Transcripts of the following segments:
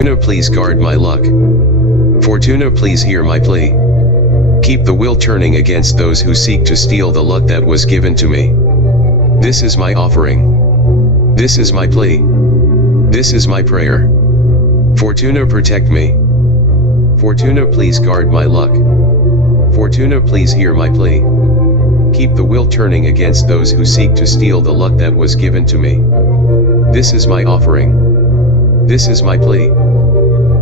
Fortuna, please guard my luck. Fortuna, please hear my plea. Keep the wheel turning against those who seek to steal the luck that was given to me. This is my offering. This is my plea. This is my prayer. Fortuna, protect me. Fortuna, please guard my luck. Fortuna, please hear my plea. Keep the wheel turning against those who seek to steal the luck that was given to me. This is my offering. This is my plea.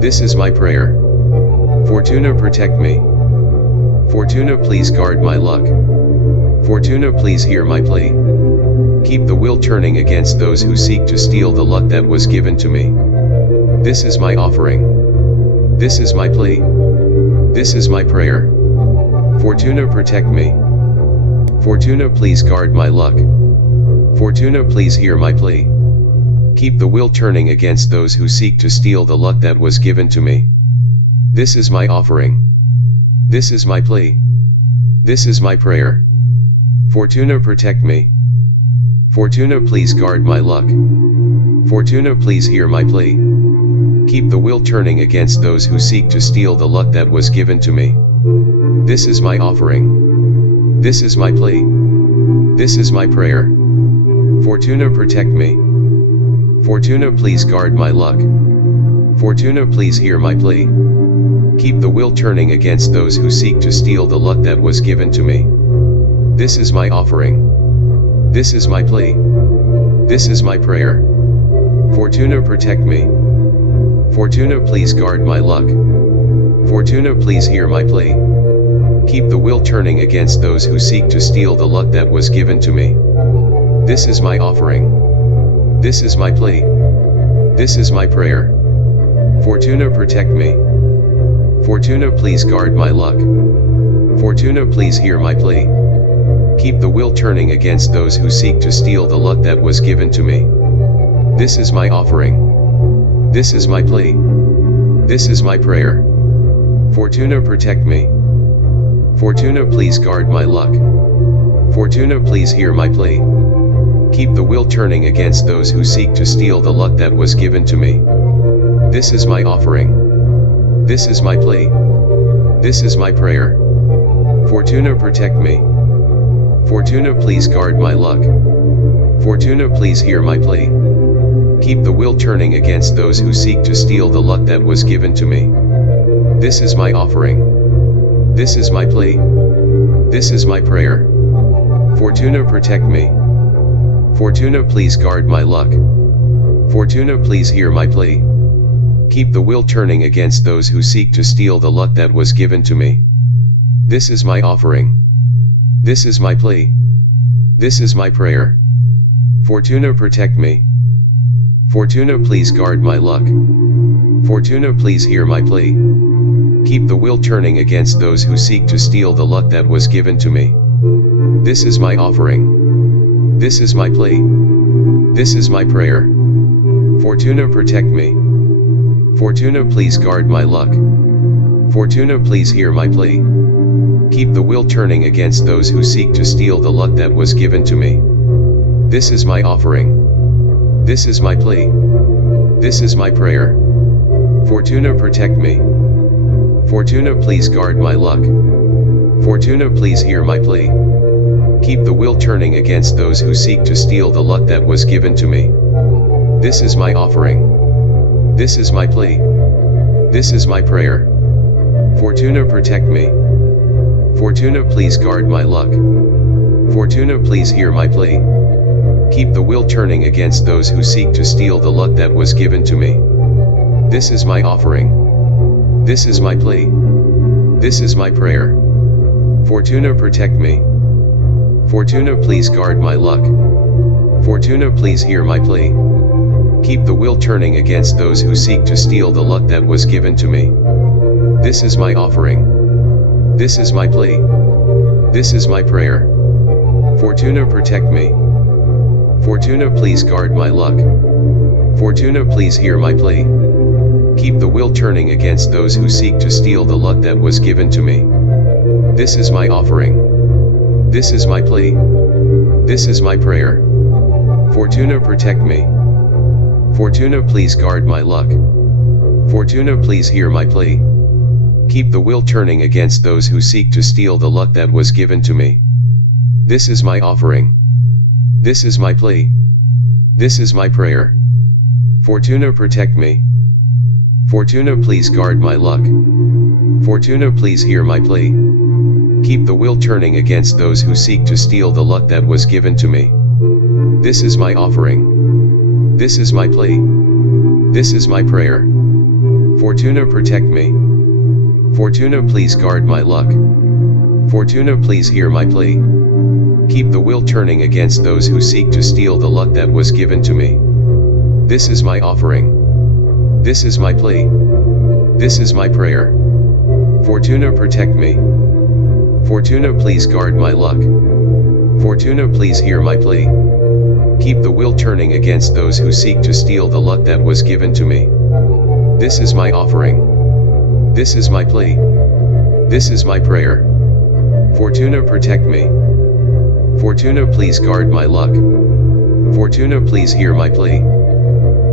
This is my prayer. Fortuna, protect me. Fortuna, please guard my luck. Fortuna, please hear my plea. Keep the wheel turning against those who seek to steal the luck that was given to me. This is my offering. This is my plea. This is my prayer. Fortuna, protect me. Fortuna, please guard my luck. Fortuna, please hear my plea. Keep the wheel turning against those who seek to steal the luck that was given to me. This is my offering. This is my plea. This is my prayer. Fortuna, protect me. Fortuna, please guard my luck. Fortuna, please hear my plea. Keep the wheel turning against those who seek to steal the luck that was given to me. This is my offering. This is my plea. This is my prayer. Fortuna, protect me. Fortuna, please guard my luck. Fortuna, please hear my plea. Keep the wheel turning against those who seek to steal the luck that was given to me. This is my offering. This is my plea. This is my prayer. Fortuna, protect me. Fortuna, please guard my luck. Fortuna, please hear my plea. Keep the wheel turning against those who seek to steal the luck that was given to me. This is my offering. This is my plea. This is my prayer. Fortuna, protect me. Fortuna, please guard my luck. Fortuna, please hear my plea. Keep the wheel turning against those who seek to steal the luck that was given to me. This is my offering. This is my plea. This is my prayer. Fortuna, protect me. Fortuna, please guard my luck. Fortuna, please hear my plea. Keep the wheel turning against those who seek to steal the luck that was given to me. This is my offering. This is my plea. This is my prayer. Fortuna, protect me. Fortuna, please guard my luck. Fortuna, please hear my plea. Keep the wheel turning against those who seek to steal the luck that was given to me. This is my offering. This is my plea. This is my prayer. Fortuna, protect me. Fortuna, please guard my luck. Fortuna, please hear my plea. Keep the wheel turning against those who seek to steal the luck that was given to me. This is my offering. This is my plea. This is my prayer. Fortuna, protect me. Fortuna, please guard my luck. Fortuna, please hear my plea. Keep the wheel turning against those who seek to steal the luck that was given to me. This is my offering. This is my plea. This is my prayer. Fortuna, protect me. Fortuna, please guard my luck. Fortuna, please hear my plea. Keep the wheel turning against those who seek to steal the luck that was given to me. This is my offering. This is my plea. This is my prayer. Fortuna, protect me. Fortuna, please guard my luck. Fortuna, please hear my plea. Keep the wheel turning against those who seek to steal the luck that was given to me. This is my offering. This is my plea. This is my prayer. Fortuna, protect me. Fortuna, please guard my luck. Fortuna, please hear my plea. Keep the wheel turning against those who seek to steal the luck that was given to me. This is my offering. This is my plea. This is my prayer. Fortuna, protect me. Fortuna, please guard my luck. Fortuna, please hear my plea. Keep the wheel turning against those who seek to steal the luck that was given to me. This is my offering. This is my plea. This is my prayer. Fortuna, protect me. Fortuna, please guard my luck. Fortuna, please hear my plea. Keep the wheel turning against those who seek to steal the luck that was given to me. This is my offering. This is my plea. This is my prayer. Fortuna, protect me. Fortuna, please guard my luck. Fortuna, please hear my plea. Keep the wheel turning against those who seek to steal the luck that was given to me. This is my offering. This is my plea. This is my prayer. Fortuna, protect me. Fortuna, please guard my luck. Fortuna, please hear my plea. Keep the wheel turning against those who seek to steal the luck that was given to me. This is my offering. This is my plea. This is my prayer. Fortuna, protect me. Fortuna, please guard my luck. Fortuna, please hear my plea. Keep the wheel turning against those who seek to steal the luck that was given to me. This is my offering. This is my plea. This is my prayer. Fortuna, protect me. Fortuna, please guard my luck. Fortuna, please hear my plea. Keep the wheel turning against those who seek to steal the luck that was given to me. This is my offering. This is my plea. This is my prayer. Fortuna, protect me. Fortuna, please guard my luck. Fortuna, please hear my plea.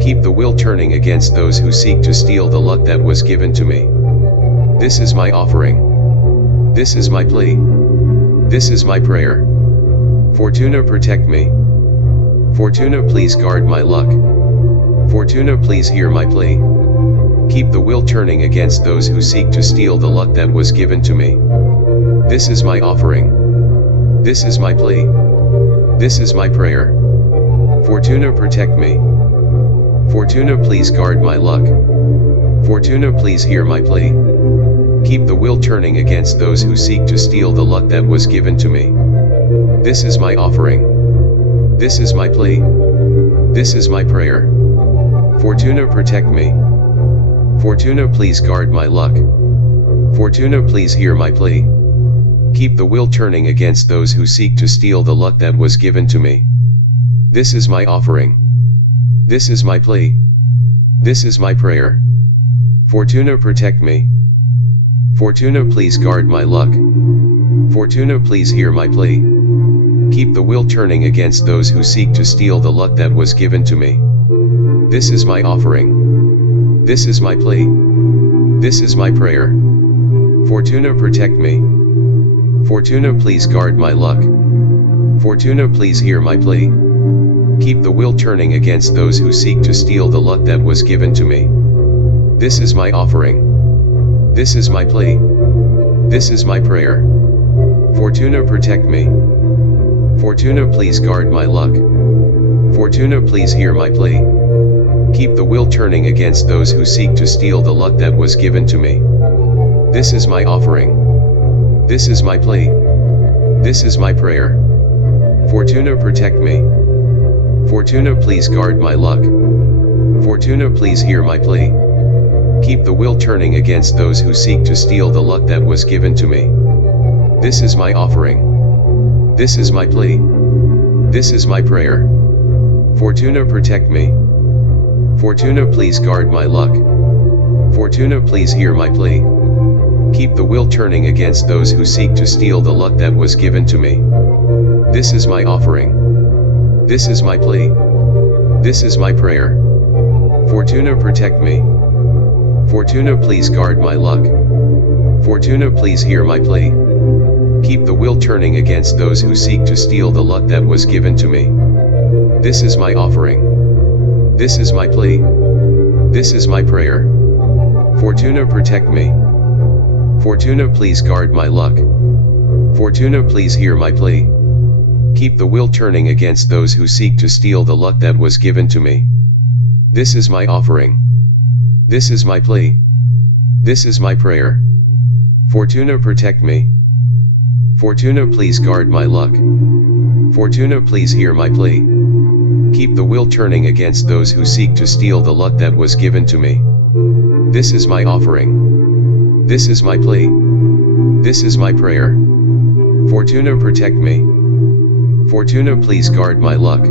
Keep the wheel turning against those who seek to steal the luck that was given to me. This is my offering. This is my plea. This is my prayer. Fortuna, protect me. Fortuna, please guard my luck. Fortuna, please hear my plea. Keep the wheel turning against those who seek to steal the luck that was given to me. This is my offering. This is my plea. This is my prayer. Fortuna, protect me. Fortuna, please guard my luck. Fortuna, please hear my plea. Keep the wheel turning against those who seek to steal the luck that was given to me. This is my offering. This is my plea. This is my prayer. Fortuna, protect me. Fortuna, please guard my luck. Fortuna, please hear my plea. Keep the wheel turning against those who seek to steal the luck that was given to me. This is my offering. This is my plea. This is my prayer. Fortuna, protect me. Fortuna, please guard my luck. Fortuna, please hear my plea. Keep the wheel turning against those who seek to steal the luck that was given to me. This is my offering. This is my plea. This is my prayer. Fortuna, protect me. Fortuna, please guard my luck. Fortuna, please hear my plea. Keep the wheel turning against those who seek to steal the luck that was given to me. This is my offering. This is my plea. This is my prayer. Fortuna, protect me. Fortuna, please guard my luck. Fortuna, please hear my plea. Keep the wheel turning against those who seek to steal the luck that was given to me. This is my offering. This is my plea. This is my prayer. Fortuna, protect me. Fortuna, please guard my luck. Fortuna, please hear my plea. Keep the wheel turning against those who seek to steal the luck that was given to me. This is my offering. This is my plea. This is my prayer. Fortuna, protect me. Fortuna, please guard my luck. Fortuna, please hear my plea. Keep the wheel turning against those who seek to steal the luck that was given to me. This is my offering. This is my plea. This is my prayer. Fortuna, protect me. Fortuna, please guard my luck. Fortuna, please hear my plea. Keep the wheel turning against those who seek to steal the luck that was given to me. This is my offering. This is my plea. This is my prayer. Fortuna, protect me. Fortuna, please guard my luck. Fortuna, please hear my plea. Keep the wheel turning against those who seek to steal the luck that was given to me. This is my offering. This is my plea. This is my prayer. Fortuna, protect me. Fortuna, please guard my luck. Fortuna, please hear my plea. Keep the wheel turning against those who seek to steal the luck that was given to me. This is my offering. This is my plea. This is my prayer. Fortuna, protect me. Fortuna, please guard my luck.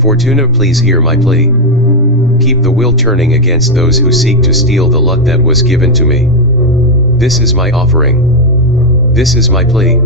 Fortuna, please hear my plea. Keep the wheel turning against those who seek to steal the luck that was given to me. This is my offering. This is my plea.